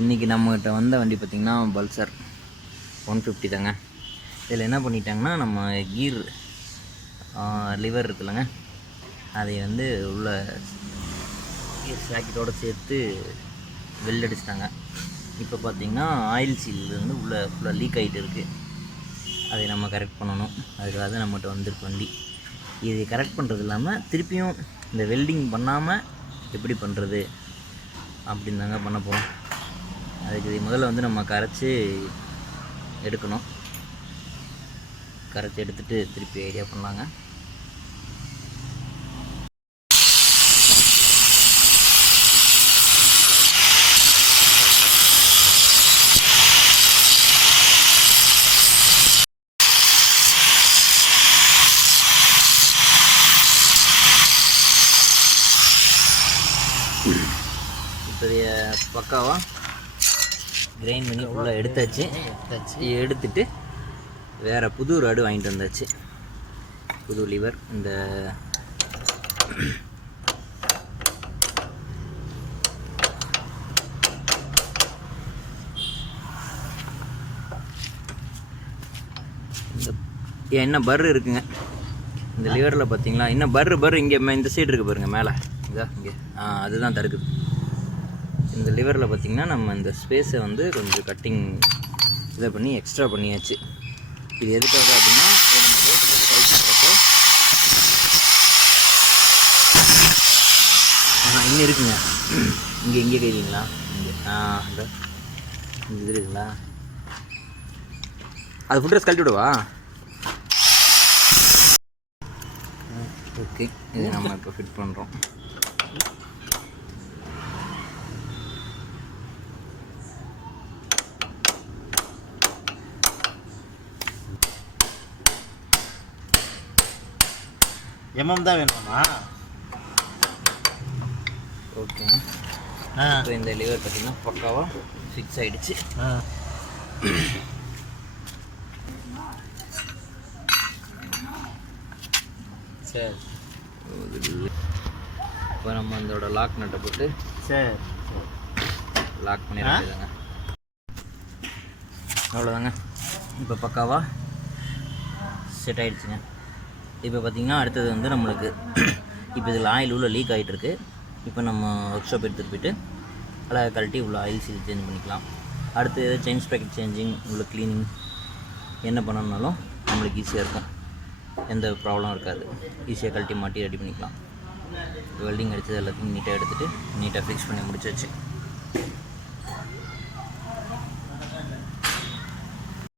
இன்றைக்கி நம்மகிட்ட வந்த வண்டி பார்த்திங்கன்னா பல்சர் 150 தாங்க. இதில் என்ன பண்ணிட்டாங்கன்னா, நம்ம கீர் லிவர் இருக்குல்லங்க, அதை வந்து உள்ள கீர் சாக்கெட்டோடு சேர்த்து வெல்ட் அடிச்சிட்டாங்க. இப்போ பார்த்திங்கன்னா ஆயில் சீல் வந்து உள்ளே ஃபுல்லாக லீக் ஆகிட்டு இருக்குது. அதை நம்ம கரெக்ட் பண்ணணும். அதுக்காக தான் நம்மகிட்ட வந்திருக்கு வண்டி. இதை கரெக்ட் பண்ணுறது இல்லாமல் திருப்பியும் இந்த வெல்டிங் பண்ணாமல் எப்படி பண்ணுறது அப்படின்னு தாங்க பண்ண போகிறோம். அதுக்கு முதல்ல வந்து நம்ம கரைச்சி எடுக்கணும். கரைச்சி எடுத்துகிட்டு திருப்பி ஐடியா பண்ணலாங்க. இப்போதைய பக்காவாக கிரைண்ட் பண்ணி ஃபுல்லாக எடுத்தாச்சு. எடுத்துட்டு வேறு புது ராடு வாங்கிட்டு வந்தாச்சு. புது லிவர். இந்த இன்னும் பர் இருக்குங்க இந்த லிவரில் பார்த்தீங்களா. இன்னும் பர் இங்கே இந்த சைடு இருக்குது பாருங்கள், மேலே இதா இங்கே அதுதான் தடுக்குது. இந்த லிவரில் பார்த்திங்கன்னா நம்ம இந்த ஸ்பேஸை வந்து கொஞ்சம் கட்டிங் இதை பண்ணி எக்ஸ்ட்ரா பண்ணியாச்சு. இது எதுக்காக அப்படின்னா, இங்கே இருக்குங்க, இங்கே கேட்குறீங்களா, இங்கே இந்த இது இருக்குங்களா, அது ஃபுல் ட்ரெஸ் கழட்டி விடுவா. ஓகே, இது நம்ம இப்போ ஃபிட் பண்ணுறோம். எம்எம் தான் வேணுமா? ஓகே. இப்போ இந்த லிவர் பார்த்திங்கன்னா பக்காவாக ஃபிக்ஸ் ஆகிடுச்சு. சரி, இப்போ நம்ம அதோட லாக் நட்டை போட்டு சரி லாக் பண்ணிடுறாங்க. அவ்வளோதாங்க, இப்போ பக்காவாக செட் ஆகிடுச்சுங்க. இப்போ பார்த்திங்கன்னா அடுத்தது வந்து நம்மளுக்கு இப்போ இதில் ஆயில் உள்ள லீக் ஆகிட்டுருக்கு. இப்போ நம்ம ஒர்க் ஷாப் எடுத்துகிட்டு போய்ட்டு அழகாக கழட்டி உள்ள ஆயில் சீல் சேஞ்ச் பண்ணிக்கலாம். அடுத்து செயின் ஸ்ப்ராக்கெட் சேஞ்சிங், உள்ள க்ளீனிங் என்ன பண்ணணுன்னாலும் நம்மளுக்கு ஈஸியாக இருக்கும். எந்த ப்ராப்ளம் இருக்காது. ஈஸியாக கழட்டி மாட்டி ரெடி பண்ணிக்கலாம். வெல்டிங் அடித்தது எல்லாத்தையும் நீட்டாக எடுத்துகிட்டு நீட்டாக ஃபிக்ஸ் பண்ணி முடிச்சாச்சு.